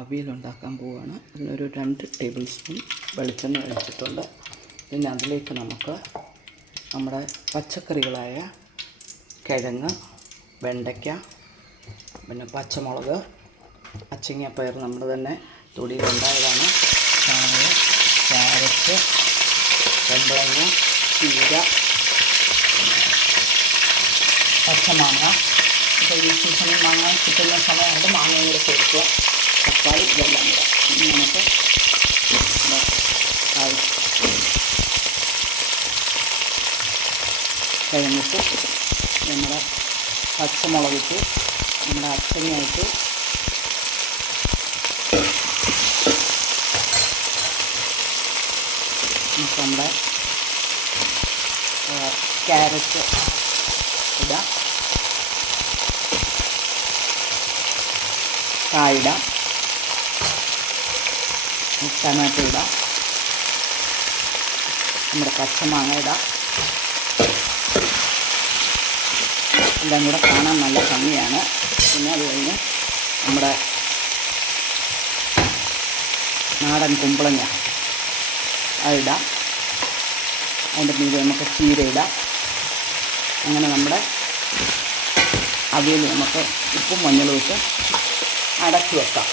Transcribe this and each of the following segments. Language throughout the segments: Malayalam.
അവിയലുണ്ടാക്കാൻ പോവുകയാണ്. അതിനൊരു 2 ടേബിൾ സ്പൂൺ വെളിച്ചെണ്ണ ഒഴിച്ചിട്ടുണ്ട്. പിന്നെ അതിലേക്ക് നമുക്ക് നമ്മുടെ പച്ചക്കറികളായ കിഴങ്ങ്, വെണ്ടയ്ക്ക, പിന്നെ പച്ചമുളക്, അച്ചിങ്ങപ്പയർ നമ്മുടെ തന്നെ തൊടിയിലുണ്ടായതാണ്, ചായ, ക്യാരറ്റ്, കുമ്പളങ്ങ, ചീര, പച്ചമാങ്ങ. ഇപ്പോൾ ഈ സീസണിൽ മാങ്ങ കിട്ടുന്ന സമയമുണ്ട്, മാങ്ങയും കൂടെ ചേർക്കുക, തക്കാളി, ഇതെല്ലാം കൂടെ നമുക്ക് കിഴങ്ങിട്ട്, നമ്മുടെ പച്ചമുളകിട്ട്, നമ്മുടെ അച്ചിങ്ങയിട്ട്, നമ്മുടെ ക്യാരറ്റ് ഇടാം, കായിടാം, ടൊമാറ്റോ ഇടാം, നമ്മുടെ പച്ചമാങ്ങ ഇടാം. എല്ലാം കൂടെ കാണാൻ നല്ല ഭംഗിയാണ്. പിന്നെ അത് കഴിഞ്ഞ് നമ്മുടെ നാടൻ കുമ്പളങ്ങ അതിടാം. അതിൻ്റെ മീതെ നമുക്ക് ചീര ഇടാം. അങ്ങനെ നമ്മുടെ അവിയൽ നമുക്ക് ഉപ്പും മഞ്ഞളും ഇട്ട് അടച്ചു വെക്കാം.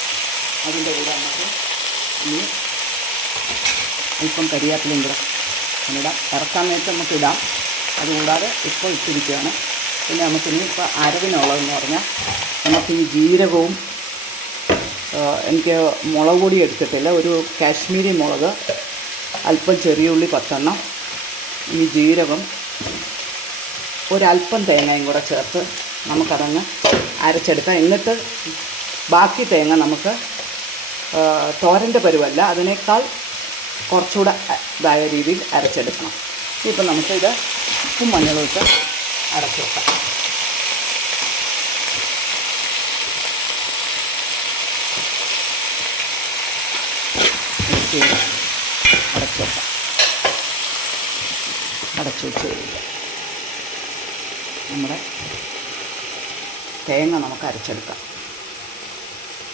അതിൻ്റെ കൂടെ നമുക്ക് ഇനി അല്പം കരിയാപ്പിലയും കൂടെ ഇടാം. ഇറക്കാൻ നേരത്തെ നമുക്ക് ഇടാം. അതുകൂടാതെ ഇപ്പോൾ ഇട്ടിരിക്കുകയാണ്. പിന്നെ നമുക്കിനി ഇപ്പോൾ അരവിനുള്ളതെന്ന് പറഞ്ഞാൽ നമുക്ക് ഈ ജീരകവും, എനിക്ക് മുളക് പൊടി എടുത്തിട്ടില്ല, ഒരു കാശ്മീരി മുളക്, അല്പം ചെറിയ ഉള്ളി 10 എണ്ണം, ഈ ജീരകം, ഒരല്പം തേങ്ങയും കൂടെ ചേർത്ത് നമുക്കതങ്ങ് അരച്ചെടുക്കാം. എന്നിട്ട് ബാക്കി തേങ്ങ നമുക്ക് തോരൻ്റെ പരുവല്ല, അതിനേക്കാൾ കുറച്ചുകൂടെ ഇതായ രീതിയിൽ അരച്ചെടുക്കണം. ഇപ്പം നമുക്കിത് ഉപ്പും മഞ്ഞളും ഇട്ട് അടച്ചു വെക്കാം. അടച്ചു വെക്കാം. അടച്ചു വെച്ച് നമ്മുടെ തേങ്ങ നമുക്ക് അരച്ചെടുക്കാം.